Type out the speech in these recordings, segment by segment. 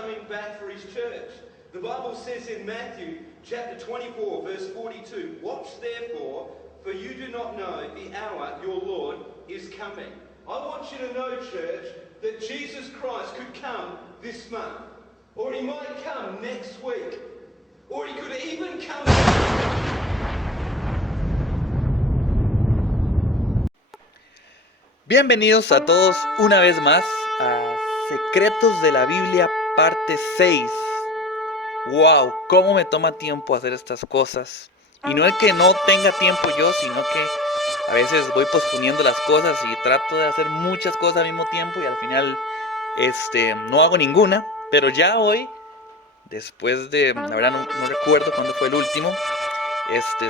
coming back for his church. The Bible says in Matthew chapter 24, verse 42, "Watch therefore, for you do not know the hour your Lord is coming." I want you to know, church, that Jesus Christ could come this month, or he might come next week, or he could even come. Bienvenidos a todos una vez más a Secretos de la Biblia parte 6. Wow, cómo me toma tiempo hacer estas cosas. Y no es que no tenga tiempo yo, sino que a veces voy posponiendo las cosas y trato de hacer muchas cosas al mismo tiempo y al final no hago ninguna. Pero ya hoy, después de, la verdad no recuerdo cuándo fue el último,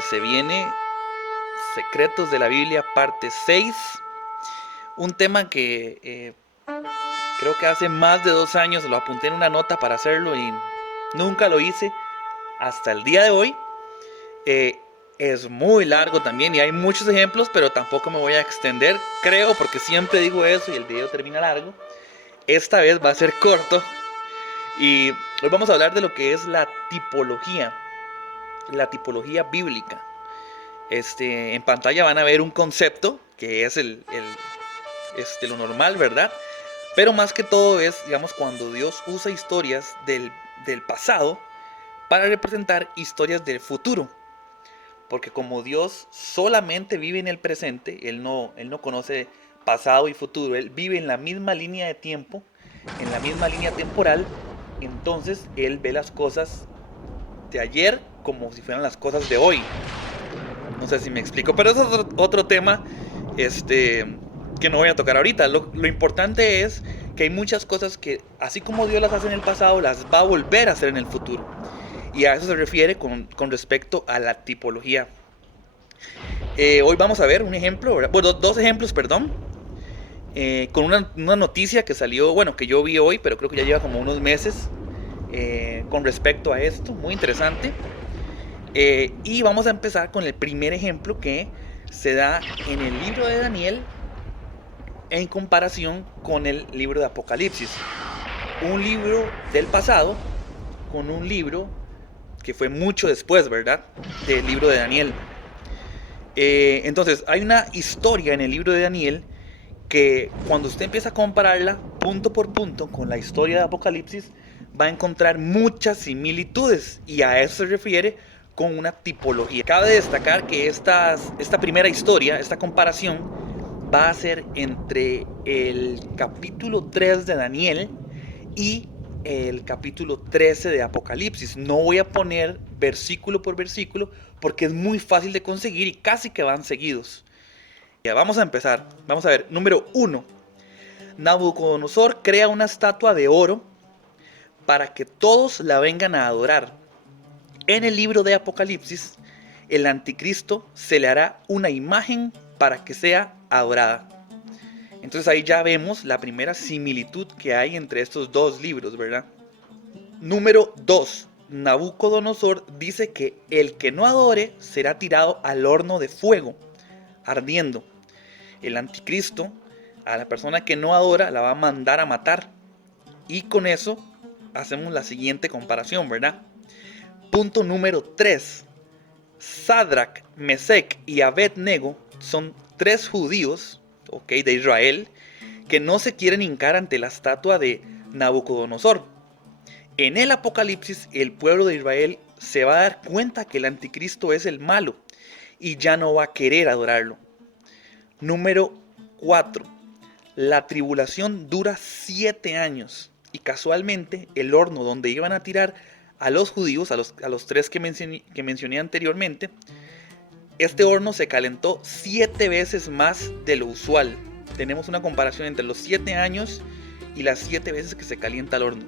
se viene Secretos de la Biblia parte 6. Un tema que creo que hace más de 2 años lo apunté en una nota para hacerlo y nunca lo hice hasta el día de hoy. Es muy largo también y hay muchos ejemplos, pero tampoco me voy a extender, creo, porque siempre digo eso y el video termina largo. Esta vez va a ser corto y hoy vamos a hablar de lo que es la tipología bíblica. En pantalla van a ver un concepto que es lo normal, ¿verdad? Pero más que todo es, digamos, cuando Dios usa historias del pasado para representar historias del futuro. Porque como Dios solamente vive en el presente, Él no conoce pasado y futuro, Él vive en la misma línea de tiempo, en la misma línea temporal, entonces Él ve las cosas de ayer como si fueran las cosas de hoy. No sé si me explico, pero eso es otro tema que no voy a tocar ahorita. Lo importante es que hay muchas cosas que, así como Dios las hace en el pasado, las va a volver a hacer en el futuro. Y a eso se refiere con respecto a la tipología. Hoy vamos a ver un ejemplo, bueno, 2 ejemplos, perdón. Con una noticia que salió, bueno, que yo vi hoy, pero creo que ya lleva como unos meses, con respecto a esto, muy interesante. Y vamos a empezar con el primer ejemplo que se da en el libro de Daniel en comparación con el libro de Apocalipsis. Un libro del pasado con un libro que fue mucho después, ¿verdad?, del libro de Daniel. Entonces, hay una historia en el libro de Daniel que cuando usted empieza a compararla punto por punto con la historia de Apocalipsis, va a encontrar muchas similitudes y a eso se refiere con una tipología. Cabe destacar que esta primera historia, esta comparación, va a ser entre el capítulo 3 de Daniel y el capítulo 13 de Apocalipsis. No voy a poner versículo por versículo porque es muy fácil de conseguir y casi que van seguidos. Ya, vamos a empezar. Vamos a ver. Número 1. Nabucodonosor crea una estatua de oro para que todos la vengan a adorar. En el libro de Apocalipsis, el anticristo se le hará una imagen para que sea adorada. Entonces ahí ya vemos la primera similitud que hay entre estos 2 libros, ¿verdad? Número 2. Nabucodonosor dice que el que no adore será tirado al horno de fuego, ardiendo. El anticristo, a la persona que no adora, la va a mandar a matar. Y con eso hacemos la siguiente comparación, ¿verdad? Punto número 3. Sadrach, Mesec y Abed-Nego son 3 judíos, de Israel, que no se quieren hincar ante la estatua de Nabucodonosor. En el Apocalipsis, el pueblo de Israel se va a dar cuenta que el anticristo es el malo y ya no va a querer adorarlo. Número 4. La tribulación dura 7 años y casualmente el horno donde iban a tirar a los judíos, a los 3 que mencioné anteriormente, este horno se calentó 7 veces más de lo usual. Tenemos una comparación entre los 7 años y las 7 veces que se calienta el horno.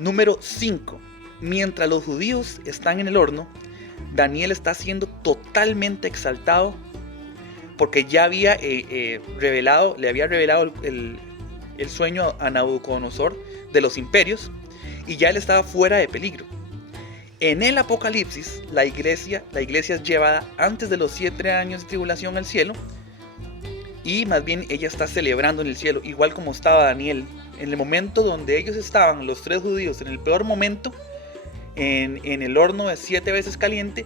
Número 5. Mientras los judíos están en el horno, Daniel está siendo totalmente exaltado porque ya había le había revelado el sueño a Nabucodonosor de los imperios y ya él estaba fuera de peligro. En el Apocalipsis, la iglesia es llevada antes de los 7 años de tribulación al cielo y más bien ella está celebrando en el cielo, igual como estaba Daniel. En el momento donde ellos estaban, los 3 judíos, en el peor momento, en el horno de 7 veces caliente,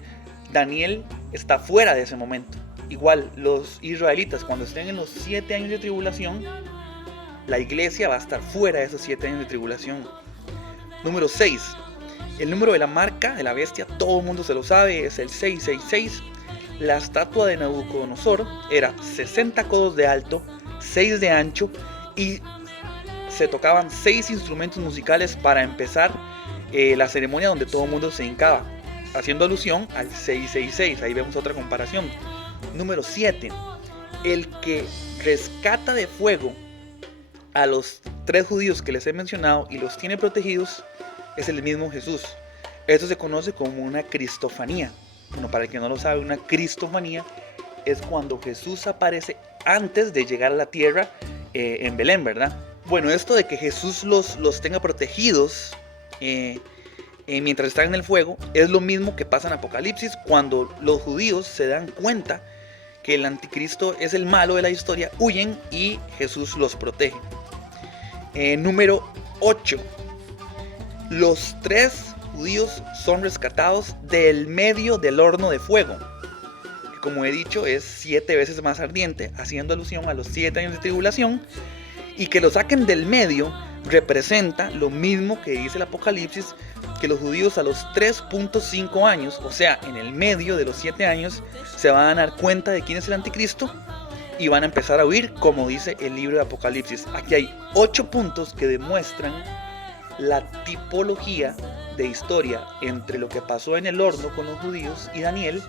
Daniel está fuera de ese momento. Igual los israelitas, cuando estén en los 7 años de tribulación, la iglesia va a estar fuera de esos 7 años de tribulación. Número 6. El número de la marca de la bestia, todo el mundo se lo sabe, es el 666. La estatua de Nabucodonosor era 60 codos de alto, 6 de ancho, y se tocaban 6 instrumentos musicales para empezar la ceremonia, donde todo el mundo se hincaba, haciendo alusión al 666. Ahí vemos otra comparación. Número 7. El que rescata de fuego a los 3 judíos que les he mencionado y los tiene protegidos es el mismo Jesús. Esto se conoce como una cristofanía. Bueno, para el que no lo sabe, una cristofanía es cuando Jesús aparece antes de llegar a la tierra en Belén, ¿verdad? Bueno, esto de que Jesús los tenga protegidos mientras están en el fuego es lo mismo que pasa en Apocalipsis, cuando los judíos se dan cuenta que el anticristo es el malo de la historia, huyen y Jesús los protege. Número 8. Los 3 judíos son rescatados del medio del horno de fuego, que como he dicho es 7 veces más ardiente, haciendo alusión a los 7 años de tribulación. Y que lo saquen del medio representa lo mismo que dice el Apocalipsis, que los judíos a los 3.5 años, o sea, en el medio de los 7 años, se van a dar cuenta de quién es el anticristo y van a empezar a huir, como dice el libro de Apocalipsis. Aquí hay 8 puntos que demuestran la tipología de historia entre lo que pasó en el horno con los judíos y Daniel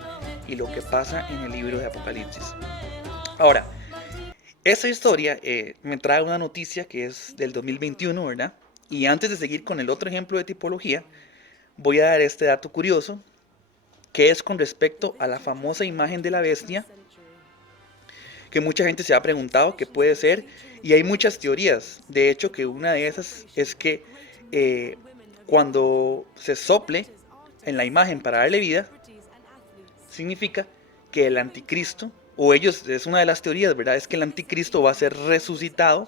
y lo que pasa en el libro de Apocalipsis. Ahora, esta historia me trae una noticia que es del 2021, ¿verdad? Y antes de seguir con el otro ejemplo de tipología, voy a dar este dato curioso, que es con respecto a la famosa imagen de la bestia, que mucha gente se ha preguntado qué puede ser, y hay muchas teorías. De hecho, que una de esas es que cuando se sople en la imagen para darle vida, significa que el anticristo, o ellos, es una de las teorías, ¿verdad? Es que el anticristo va a ser resucitado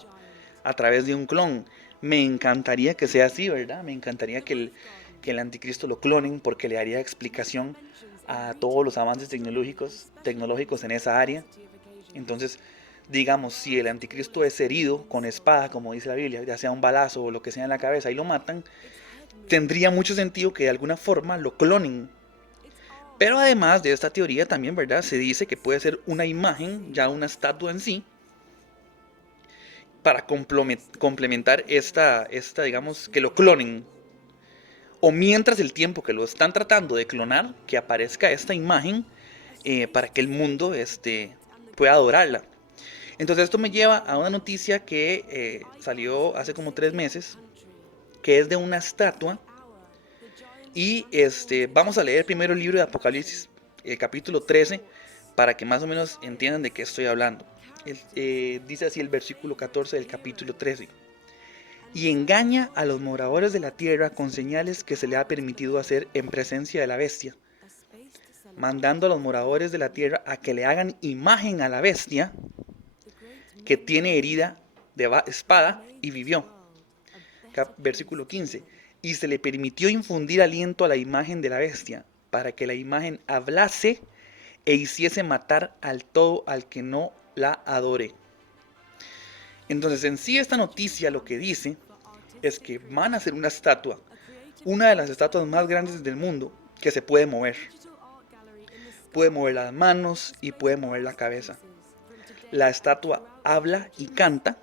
a través de un clon. Me encantaría que sea así, ¿verdad? Me encantaría que el anticristo lo clonen, porque le daría explicación a todos los avances tecnológicos en esa área. Entonces, digamos, si el anticristo es herido con espada, como dice la Biblia, ya sea un balazo o lo que sea en la cabeza y lo matan, tendría mucho sentido que de alguna forma lo clonen. Pero además de esta teoría también, ¿verdad? Se dice que puede ser una imagen, ya una estatua en sí, para complementar esta, digamos, que lo clonen. O mientras el tiempo que lo están tratando de clonar, que aparezca esta imagen para que el mundo pueda adorarla. Entonces esto me lleva a una noticia que salió hace como 3 meses, que es de una estatua. Y vamos a leer primero el libro de Apocalipsis, el capítulo 13, para que más o menos entiendan de qué estoy hablando. Dice así el versículo 14 del capítulo 13. Y engaña a los moradores de la tierra con señales que se le ha permitido hacer en presencia de la bestia, mandando a los moradores de la tierra a que le hagan imagen a la bestia que tiene herida de espada y vivió. Versículo 15. Y se le permitió infundir aliento a la imagen de la bestia, para que la imagen hablase e hiciese matar al todo al que no la adore. Entonces, en sí esta noticia lo que dice es que van a hacer una estatua, una de las estatuas más grandes del mundo, que se puede mover. Puede mover las manos y puede mover la cabeza. La estatua habla y canta,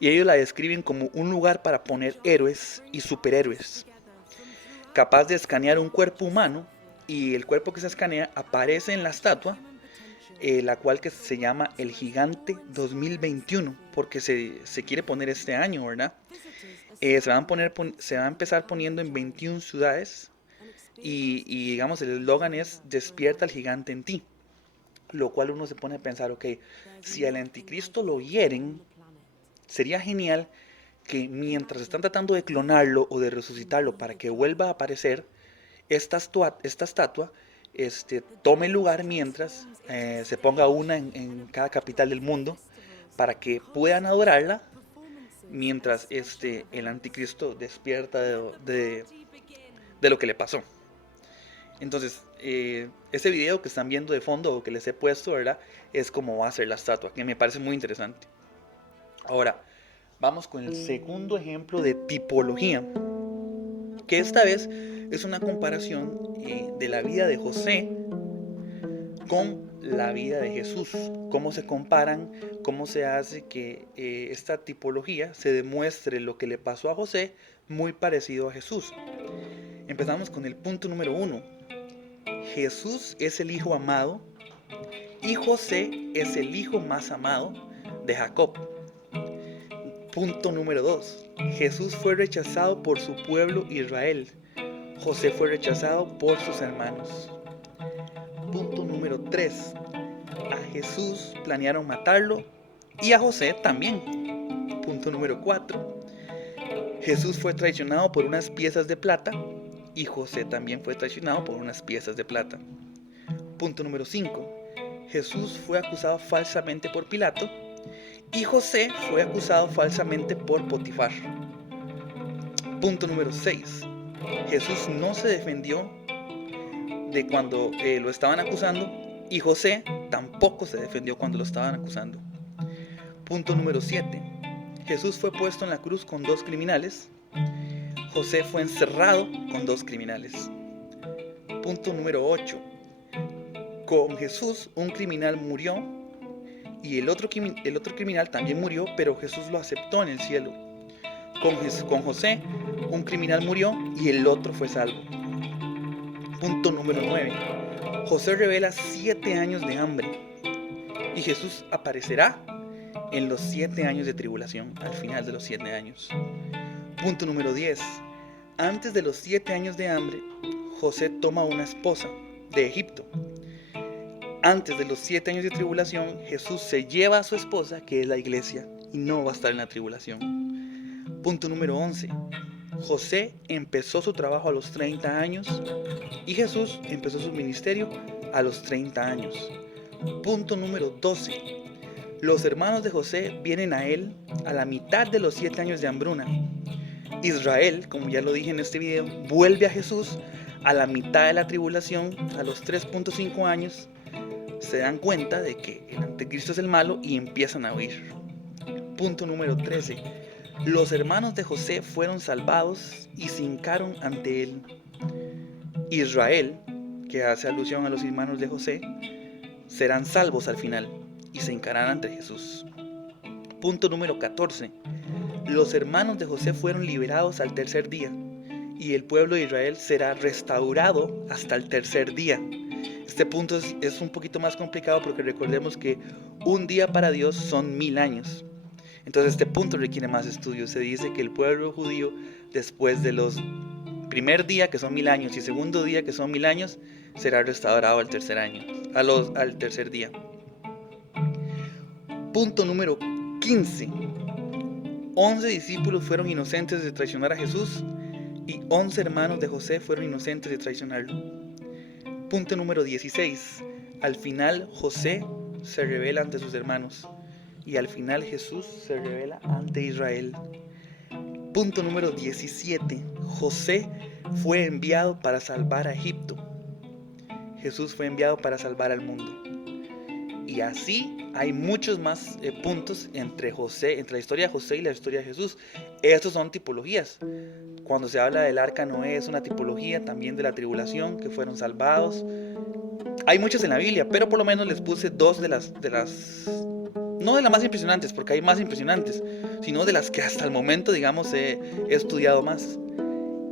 y ellos la describen como un lugar para poner héroes y superhéroes, capaz de escanear un cuerpo humano, y el cuerpo que se escanea aparece en la estatua, la cual que se llama el Gigante 2021, porque se quiere poner este año, ¿verdad? Se va a empezar poniendo en 21 ciudades, y digamos el eslogan es despierta el gigante en ti, lo cual uno se pone a pensar, ok, si al anticristo lo hieren, sería genial que mientras están tratando de clonarlo o de resucitarlo para que vuelva a aparecer, esta estatua tome lugar mientras se ponga una en cada capital del mundo para que puedan adorarla mientras el anticristo despierta de lo que le pasó. Entonces, ese video que están viendo de fondo o que les he puesto, ¿verdad? Es como va a ser la estatua, que me parece muy interesante. Ahora, vamos con el segundo ejemplo de tipología, que esta vez es una comparación de la vida de José con la vida de Jesús. Cómo se comparan, cómo se hace que esta tipología se demuestre lo que le pasó a José muy parecido a Jesús. Empezamos con el punto número 1. Jesús es el hijo amado y José es el hijo más amado de Jacob. Punto número 2. Jesús fue rechazado por su pueblo Israel. José fue rechazado por sus hermanos. Punto número 3. A Jesús planearon matarlo y a José también. Punto número 4. Jesús fue traicionado por unas piezas de plata y José también fue traicionado por unas piezas de plata. Punto número 5. Jesús fue acusado falsamente por Pilato y José fue acusado falsamente por Potifar. Punto número 6. Jesús no se defendió de cuando lo estaban acusando y José tampoco se defendió cuando lo estaban acusando. Punto número 7. Jesús fue puesto en la cruz con 2 criminales. José fue encerrado con 2 criminales. Punto número 8. Con Jesús un criminal murió y el otro criminal también murió, pero Jesús lo aceptó en el cielo. Con José un criminal murió y el otro fue salvo. Punto número 9. José revela 7 años de hambre y Jesús aparecerá en los 7 años de tribulación, al final de los 7 años. Punto número 10. Antes de los 7 años de hambre, José toma una esposa de Egipto. Antes de los 7 años de tribulación, Jesús se lleva a su esposa, que es la iglesia, y no va a estar en la tribulación. Punto número 11. José empezó su trabajo a los 30 años y Jesús empezó su ministerio a los 30 años. Punto número 12. Los hermanos de José vienen a él a la mitad de los 7 años de hambruna. Israel, como ya lo dije en este video, vuelve a Jesús a la mitad de la tribulación, a los 3.5 años. Se dan cuenta de que el anticristo es el malo y empiezan a huir. Punto número 13. Los hermanos de José fueron salvados y se hincaron ante él. Israel, que hace alusión a los hermanos de José, serán salvos al final y se hincarán ante Jesús. Punto número 14. Los hermanos de José fueron liberados al tercer día y el pueblo de Israel será restaurado hasta el tercer día. Este punto es un poquito más complicado porque recordemos que un día para Dios son 1000 años. Entonces este punto requiere más estudio. Se dice que el pueblo judío, después de los primer día, que son 1000 años, y segundo día, que son 1000 años, será restaurado al tercer año, al tercer día. Punto número 15. 11 discípulos fueron inocentes de traicionar a Jesús y 11 hermanos de José fueron inocentes de traicionarlo. Punto número 16. Al final José se revela ante sus hermanos y al final Jesús se revela ante Israel. Punto número 17. José fue enviado para salvar a Egipto. Jesús fue enviado para salvar al mundo. Y así hay muchos más puntos entre la historia de José y la historia de Jesús. Estos son tipologías. Cuando se habla del arca Noé es una tipología también de la tribulación, que fueron salvados. Hay muchas en la Biblia, pero por lo menos les puse 2 de las no de las más impresionantes, porque hay más impresionantes, sino de las que hasta el momento, digamos, he estudiado más.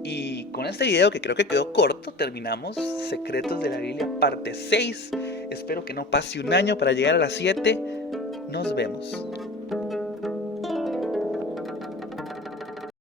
Y con este video, que creo que quedó corto, terminamos Secretos de la Biblia parte 6. Espero que no pase un año para llegar a las 7. Nos vemos.